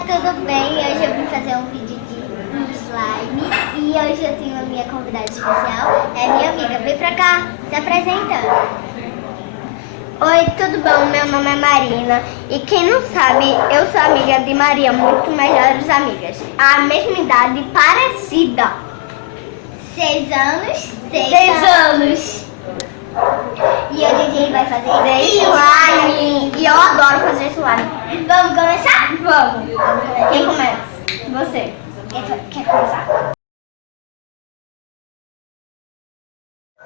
tudo bem? Hoje eu vim fazer um vídeo de slime e hoje eu tenho a minha convidada especial, é minha amiga. Vem pra cá, se apresenta. Oi, tudo bom? Meu nome é Marina e quem não sabe, eu sou amiga de Maria, muito melhores amigas. A mesma idade, parecida. 6 anos? 6 anos. E hoje a gente vai fazer slime. E eu adoro fazer slime. Vamos começar? Vamos. Quem começa? Você. Quer começar?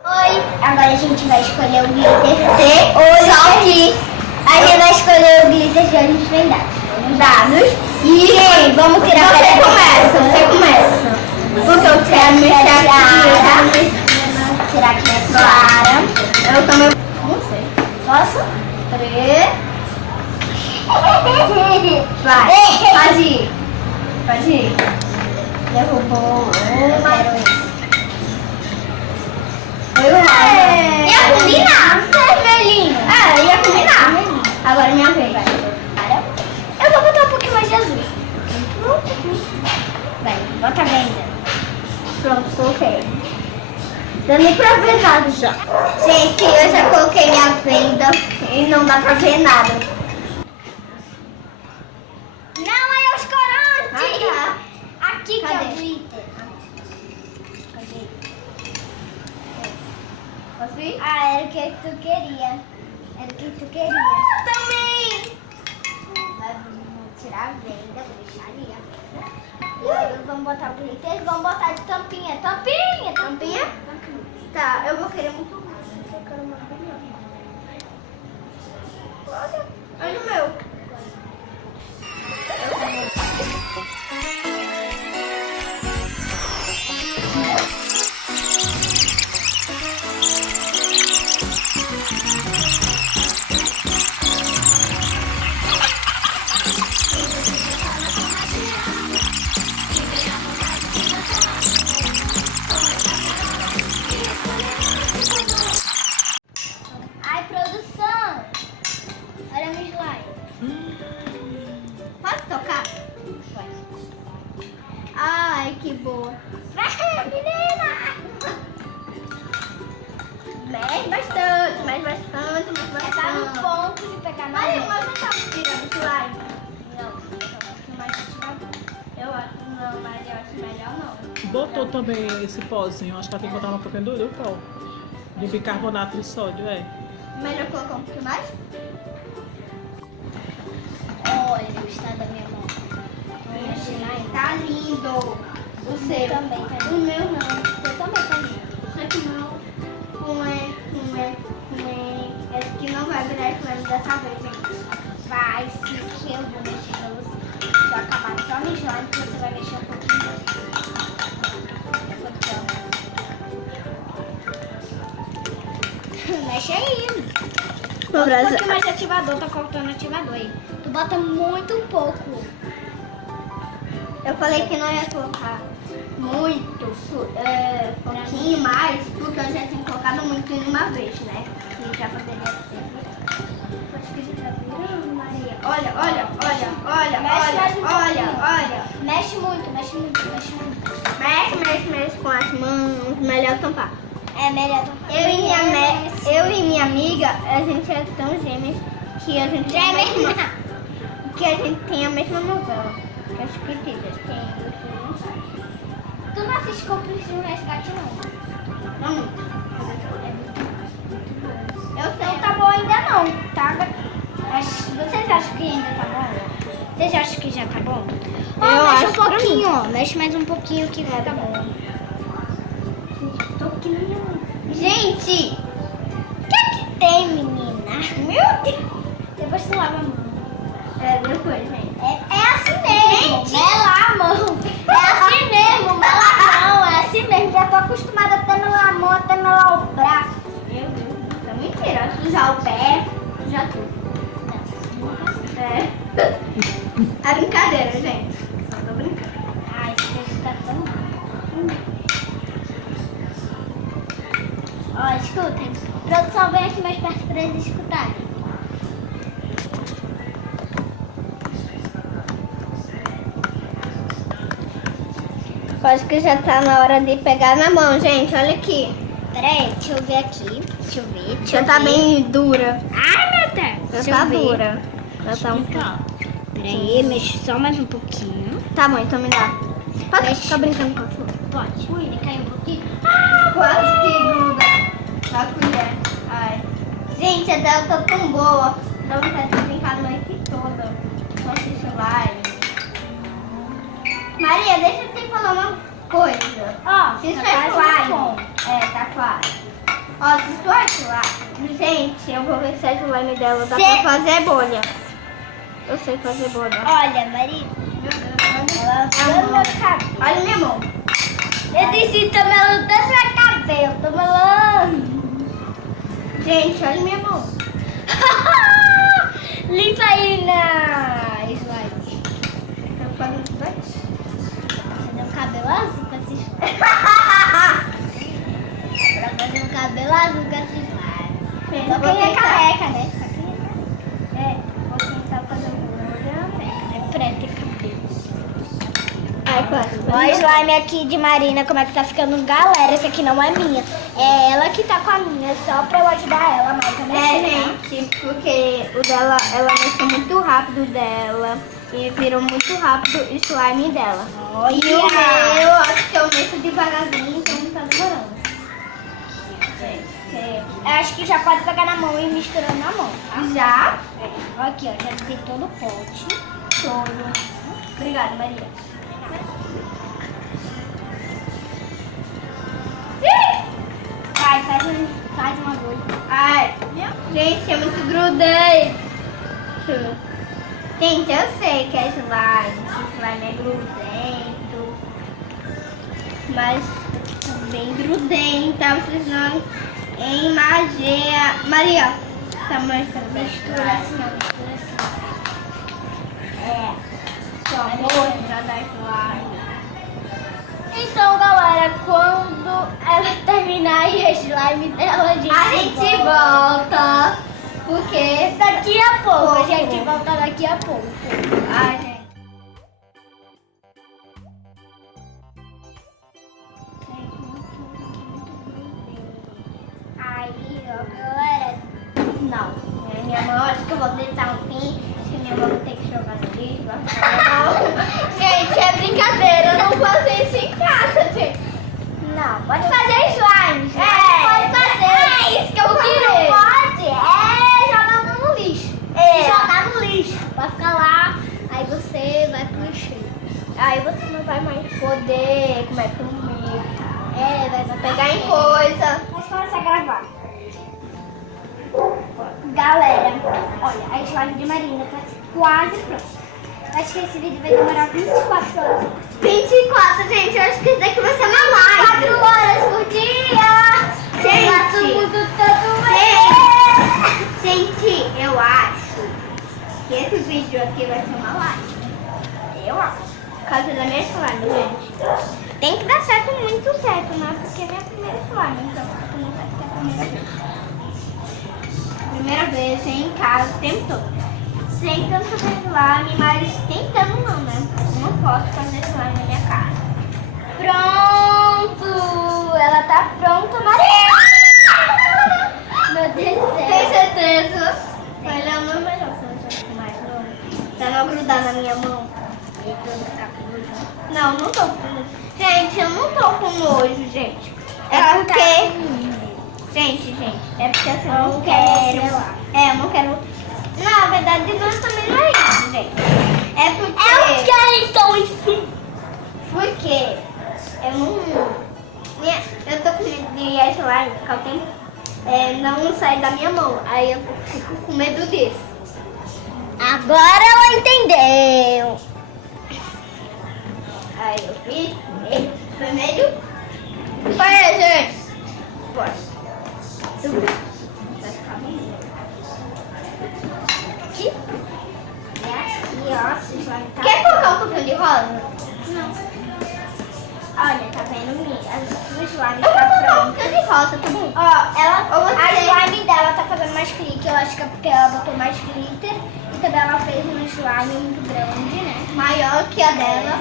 Oi. Agora a gente vai escolher o glitter. Só que a gente vai escolher o glitter de olhos vendados. E vamos tirar a pedra. Você começa. Porque eu quero tirar aqui a clara. Eu também. Não sei. Posso? 3. Vai. Pode ir. Pode ir. Derrubou. Eu quero isso. Foi o rosa. Ia combinar. Vermelhinho. Ia combinar. Agora minha vez. Eu vou botar um pouquinho mais de azul. Vai, bota bem ainda. Pronto, coloquei. Dá nem pra ver nada já. Gente, eu já coloquei minha venda e não dá pra ver nada. Não, é os corantes! Aqui que é o glitter. Cadê? Posso ir? Era o que tu queria. Era o que tu queria. Também! Vamos tirar a venda, vou deixar ali a venda. E agora vamos botar o glitter, vamos botar de tampinha. Tampinha? Tampinha? Tá, eu vou querer muito mais. Eu quero uma opinião. Olha o meu. Ai, que boa. Menina! Mexe bastante, mexe bastante. Tá no ponto de pegar na mão. Mas não tá tirando slime. Não, mais ativador. Eu acho que não, mas eu acho melhor não. Botou também esse pozinho, acho que ela tem que botar um pouquinho do pó. De bicarbonato de sódio, Melhor colocar um pouquinho mais? Olha o estado da minha mão. Tá lindo. O seu também tá lindo. O meu não. O seu também tá lindo. Só que não. Esse aqui não vai virar slime dessa vez, gente. Vai sim que eu vou mexer pra você. Se eu acabar só no slime, você vai mexer um pouquinho mais. Mexe aí. Um pouquinho mais de ativador, tá faltando ativador aí. Tu bota muito pouco. Eu falei que não ia colocar muito, pouquinho mais, porque eu já tinha colocado muito em uma vez, né? E já poderia ser. Acho que já tá virando, Maria. Olha. Mexe muito. Mexe com as mãos, melhor tampar. É melhor tampar. Eu e minha amiga, a gente é tão gêmeas que a gente tem a mesma novela. As Chiquititas tem isso. Tu não assiste Cúmplices no Resgate, não? Não. Eu sei. Não tá bom ainda não, tá? Vocês acham que ainda tá bom? Vocês acham que já tá bom? Mexe um pouquinho, ó. Mexe mais um pouquinho que vai tá bom. Tô pequenininho. Gente! O que tem, menina? Meu Deus! Depois tu lava a mão. Depois, gente. É assim mesmo. Melar a mão. É assim mesmo, melar a mão. É assim mesmo. Já tô acostumada até melar a mão, até melar o braço. Meu Deus. É mentira. Sujar o pé, sujar tudo. É brincadeira, gente. Só tô brincando. Ai, esse beijo tá tão bom. Ó, escutem. Produção, vem aqui mais perto pra eles escutarem. Acho que já tá na hora de pegar na mão, gente. Olha aqui. Peraí, deixa eu ver aqui. Deixa eu ver. Já tá bem dura. Ai, meu Deus. Já Deixa tá eu ver. dura. Já tá um Tá. Peraí, mexe só mais um pouquinho. Tá bom, então me dá. Pode Mexe. ficar brincando com a flor. Pode. Ui, ele caiu um pouquinho. Quase que gruda na colher. Ai. Gente, a dela tá tão boa. Dá vontade de brincar a noite toda. Com esse slime. Maria, deixa eu te falar uma coisa. Ó, Se isso tá é quase slime. bom. É, tá quase. Ó, se isso é slime. Gente, eu vou ver se a slime dela dá Se- pra fazer bolha. Eu sei fazer bolha. Olha, Maria. Ela A no mão. meu cabelo. Olha minha mão. Eu disse, tô melando tanto meu cabelo. Tô melando. Gente, olha minha mão. Limpa aí na slime. Tô fazendo isso daqui. Pra fazer um cabelo azul com esse slime. Pra fazer um cabelo azul com esse slime. Só quem é careca, né? Só quem é você tá fazendo é preto e cabelo. Ai, quase. Ó a slime aqui de Marina, como é que tá ficando. Galera, essa aqui não é minha. É ela que tá com a minha, só pra eu ajudar ela mais a mexer. Gente, porque o dela, ela mexeu muito rápido o dela e virou muito rápido o slime dela. Olha. E o meu, acho que eu mexo devagarzinho, então não tá demorando. Eu acho que já pode pegar na mão e misturar na mão, tá? Já? Ó, aqui, ó, já tem todo o pote. Todo. Obrigada, Maria. Vai, faz uma agulha. Ai, gente, é muito grudento. Gente, eu sei que é slime, que slime é grudento, mas é bem grudenta, vocês não imaginam. Maria, tá mostrando Mistura assim, ó, mistura assim. É, só mostra da slime. Então, galera, quando ela terminar e a slime dela, A gente volta, porque daqui a pouco. A Pouco. gente volta daqui a pouco. Ai, gente. Aí, ó, galera. Não, minha mão, acho que eu vou deitar um fim, acho que minha mão vai ter que jogar no lixo, vai ficar legal. Gente, é brincadeira, eu não fazer isso em casa, gente. Não, pode fazer slime. Pode fazer. É isso que eu O que falei. não pode é jogar no lixo. É. Jogar no lixo. Vai ficar lá, aí você vai pro lixo. Aí você não vai mais poder comer, Vai pegar em coisa. Mas começa a gravar. Galera, olha, a slime de Marina tá quase pronta. Acho que esse vídeo vai demorar 24 horas. 24, gente, eu acho que isso daqui vai ser uma live. 4 horas por dia. Gente. Eu faço muito tanto Gente, eu acho que esse vídeo aqui vai ser uma live. Eu acho. Por causa da minha slime, gente. Tem que dar certo, muito certo, né? Porque é minha primeira slime, então não vai ser a primeira vez. Primeira vez em casa o tempo todo. Tentando fazer slime, mas tentando não, né? Não posso fazer slime na minha casa. Pronto! Ela tá pronta, Maria! Meu Deus do Tem céu. certeza? Olha, é uma melhor se eu mais longe. Pra não grudar na minha mão. Não, não tô com. Gente, eu não tô com nojo, gente. É porque. Gente, é porque assim, eu não quero. É, eu não quero. Na verdade, nós também não é isso, gente. É porque. É o que então, enfim? Porque eu não. Eu tô com medo de slime, porque o tempo não sai da minha mão. Aí eu fico com medo disso. Agora ela entendeu. Aí eu fiz vermelho. Vai, gente. Bora. Vai ficar bem. Aqui. E aqui, ó. Quer colocar um pouquinho de rosa? Não. Olha, tá vendo, Mi? O slime tá pronto. De rosa, tá bom? Ó, a slime dela tá fazendo mais clique. Eu acho que é porque ela botou mais glitter. E também ela fez um slime muito grande, né? Maior que a dela.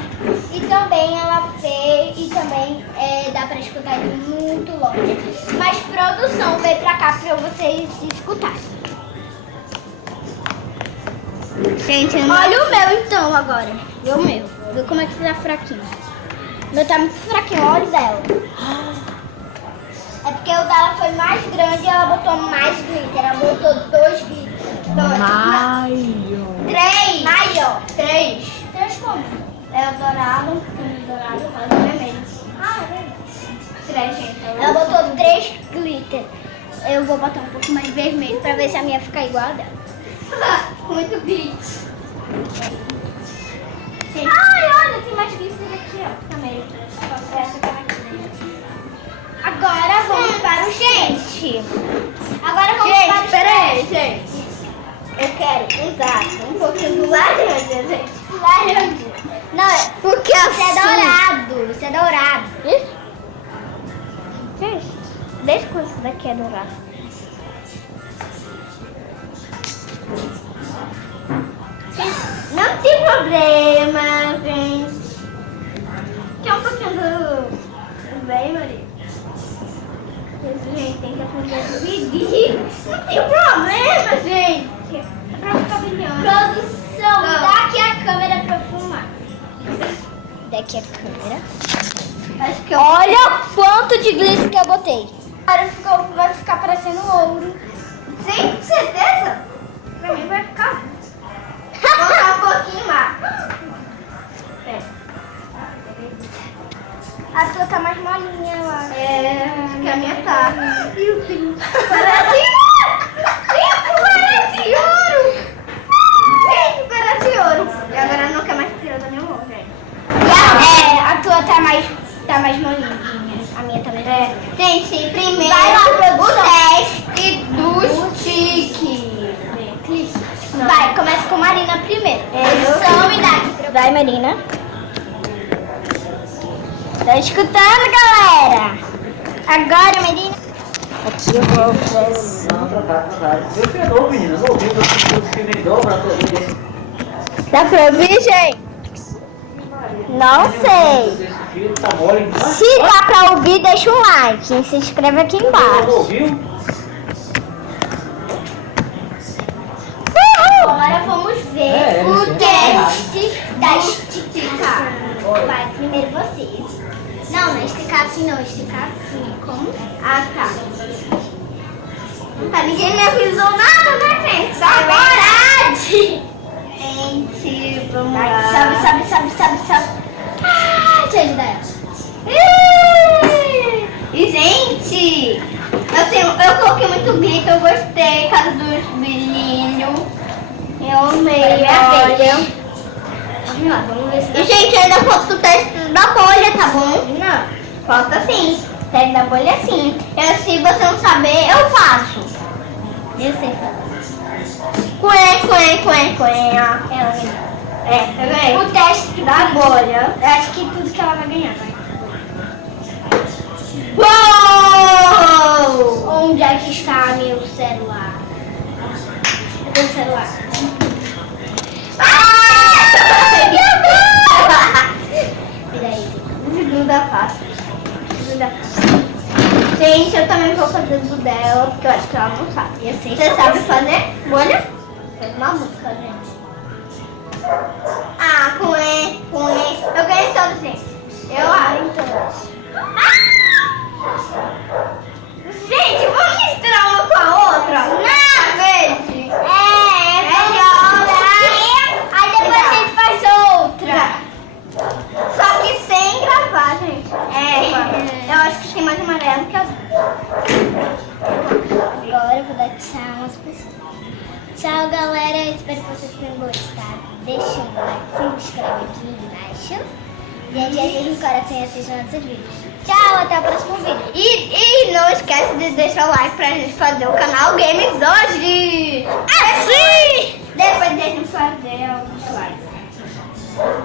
E também ela fez... E também dá pra escutar ele muito longe. Mas produção veio pra cá pra vocês escutarem. Gente, olha o meu então agora. E o meu. Viu como é que tá fraquinho. O meu tá muito fraquinho, olha o dela. É porque o dela foi mais grande e ela botou mais glitter. Ela botou 2 glitter. 3 como? É o dourado, rosa e vermelho. Ah, é verdade. 3, gente. Ela botou 3 glitter. Eu vou botar um pouco mais vermelho pra ver se a minha fica igual a dela. Muito glitter. Ai, olha, tem mais glitter aqui, ó. Também. Agora vamos para o gente. Agora vamos para o peraí, gente. Eu quero usar um pouquinho do laranja, gente. Laranja. Não, porque isso é dourado. Isso é dourado. Isso? Gente, deixa com isso daqui é dourado. Não tem problema, gente. Quer um pouquinho do bem, Maria? Gente, tem que aprender a dividir. Não tem problema, gente. É pra ficar brilhando. Produção, dá aqui a câmera pra filmar. Daqui a câmera. Acho que olha quanto de glitter que eu botei. Agora vai ficar parecendo ouro. Gente, certeza? Pra mim vai ficar. Vou botar um pouquinho mais. A tua tá mais molinha, eu acho. É, que a minha tá. Parece ouro! Gente, parece ouro. E agora eu não quero mais tirar da minha mão, gente. A tua tá mais molinha. A minha também. Gente, primeiro o teste dos tique. Vai, começa com a Marina primeiro. Produção e dá. Vai, Marina. Tá escutando, galera? Agora, Marina. Aqui eu vou fazer. Eu fui novo, menina. Não ouviu o filme dobra todo. Dá pra ouvir, gente? Não sei. Tá mole, Se dá pra ouvir, deixa um like. E se inscreve aqui não embaixo. ouviu? Agora vamos ver o teste da esticada. Vai, primeiro você. Não, não é esticar assim não, esticar assim. Como? Ah, tá. Tá, ninguém me avisou nada, né, gente? Só agora! Gente, vamos lá. Sobe. Ah, deixa eu ajudar ela. E, gente, eu coloquei muito glitter, eu gostei, por causa dos brilhinhos. Eu amei, olha. Vamos lá, vamos ver se dá. E, gente, ainda falta o teste da bolha, tá bom? Não, falta sim. O teste da bolha sim. Se você não saber, eu faço. Eu sei fazer. Tá vendo? O teste da bolha. Eu acho que tudo que ela vai ganhar, vai. Uou! Onde é que está meu celular? Cadê o celular? Peraí. Segunda fácil. Gente, eu também vou fazer do dela, porque eu acho que ela não sabe. Você sabe fazer bolha? Faz uma música, gente. Ah, eu ganhei todos, gente. Eu acho todos. Gente, vamos misturar uma com a outra? Não, verde. É melhor. Aí depois a gente faz outra. Só que sem gravar, gente. Eu acho que tem mais amarelo que azul. Agora eu vou dar tchau às pessoas. Tchau, galera. Espero que vocês tenham gostado. Deixa um like, se inscreve aqui embaixo. E ative o coração e assistam nossos vídeos. Tchau, até o próximo vídeo. E não esquece de deixar o like pra gente fazer o canal Games hoje. Assim! Depois de a gente fazer alguns likes.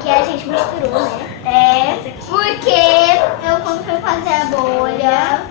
Que a gente misturou, né? Porque quando for fazer a bolha.